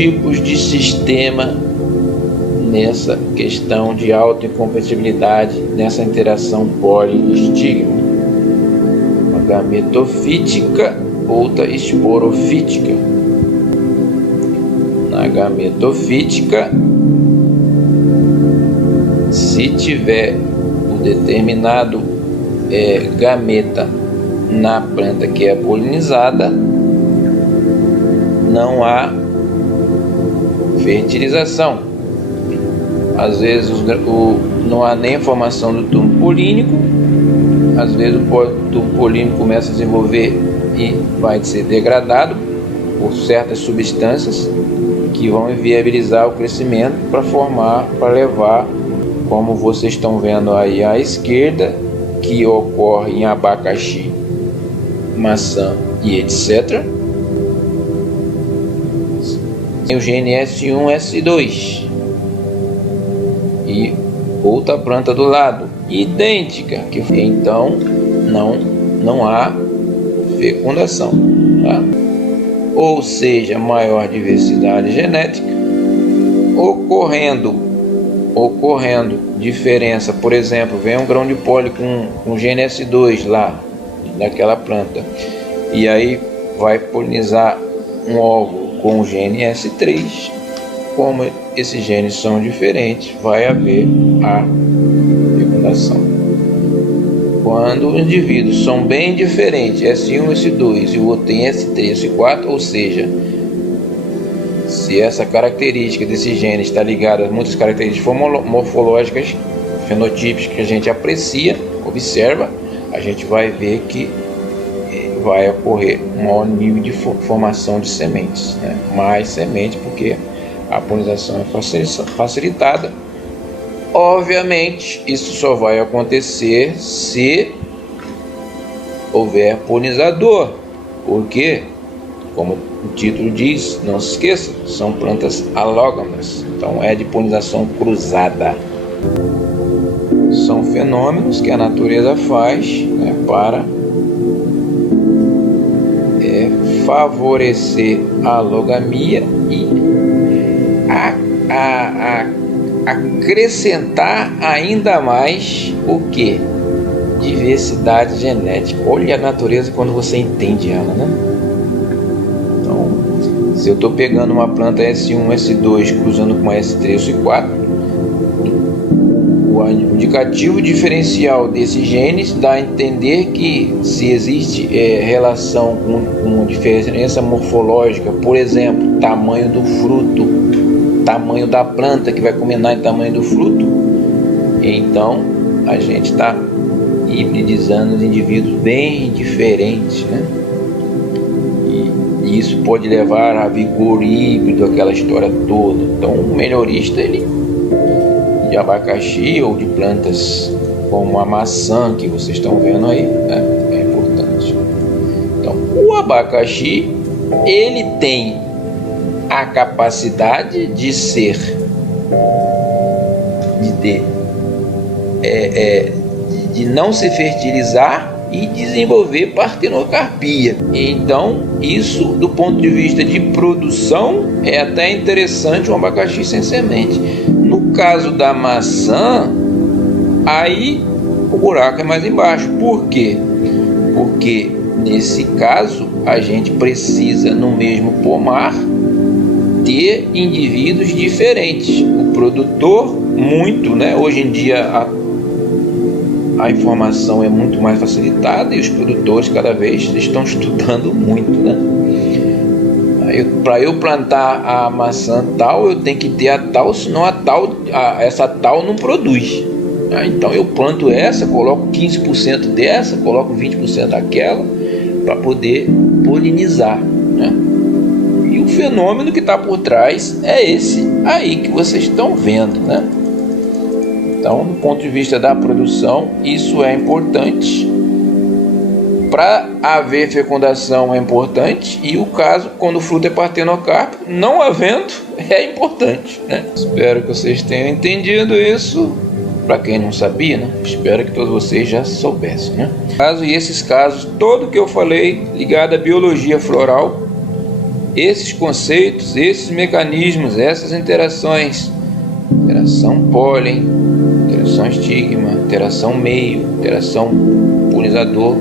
tipos de sistema nessa questão de autoincompatibilidade, nessa interação poli-estigma. Uma gametofítica, outra esporofítica. Na gametofítica, se tiver o determinado gameta na planta que é polinizada, não há fertilização. Às vezes não há nem formação do tubo polínico, às vezes o tubo polínico começa a desenvolver e vai ser degradado por certas substâncias que vão inviabilizar o crescimento para levar, como vocês estão vendo aí à esquerda, que ocorre em abacaxi, maçã e etc. Tem o gene S1, S2 e outra planta do lado, idêntica, que então não há fecundação, tá? Ou seja, maior diversidade genética, ocorrendo diferença. Por exemplo, vem um grão de pólen com gene S2 lá daquela planta, e aí vai polinizar um óvulo com o gene S3. Como esses genes são diferentes, vai haver a fecundação. Quando os indivíduos são bem diferentes, S1, S2, e o outro tem S3, S4, ou seja, se essa característica desse gene está ligada a muitas características morfológicas, fenotípicas que a gente aprecia, observa, a gente vai ver que vai ocorrer um maior nível de formação de sementes, né? Mais sementes, porque a polinização é facilitada. Obviamente, isso só vai acontecer se houver polinizador, porque, como o título diz, não se esqueça, são plantas alógamas, então é de polinização cruzada. São fenômenos que a natureza faz, né, para favorecer a alogamia e acrescentar ainda mais o que? Diversidade genética. Olha a natureza quando você entende ela, né? Então, se eu estou pegando uma planta S1, S2 cruzando com uma S3, S4, o indicativo diferencial desses genes dá a entender que se existe relação com diferença morfológica, por exemplo, tamanho do fruto, tamanho da planta que vai combinar em tamanho do fruto, então a gente está hibridizando os indivíduos bem diferentes, né? E isso pode levar a vigor híbrido, aquela história toda. Então o melhorista de abacaxi ou de plantas como a maçã que vocês estão vendo aí, né, é importante. Então o abacaxi, ele tem a capacidade de não se fertilizar e desenvolver partenocarpia. Então isso, do ponto de vista de produção, é até interessante um abacaxi sem semente. No caso da maçã, aí o buraco é mais embaixo. Por quê? Porque nesse caso a gente precisa, no mesmo pomar, ter indivíduos diferentes. O produtor, muito, né? Hoje em dia a informação é muito mais facilitada e os produtores cada vez estão estudando muito, né? Para eu plantar a maçã tal, eu tenho que ter a tal, senão essa tal não produz. Então eu planto essa, coloco 15% dessa, coloco 20% daquela, para poder polinizar, né? E o fenômeno que está por trás é esse aí que vocês estão vendo, né? Então, do ponto de vista da produção, isso é importante. Para haver fecundação é importante, e o caso, quando o fruto é partenocárpico, não havendo, é importante, né? Espero que vocês tenham entendido isso. Para quem não sabia, né? Espero que todos vocês já soubessem, né? E esses casos, todo que eu falei ligado à biologia floral, esses conceitos, esses mecanismos, essas interações, interação pólen, interação estigma, interação meio, interação polinizador,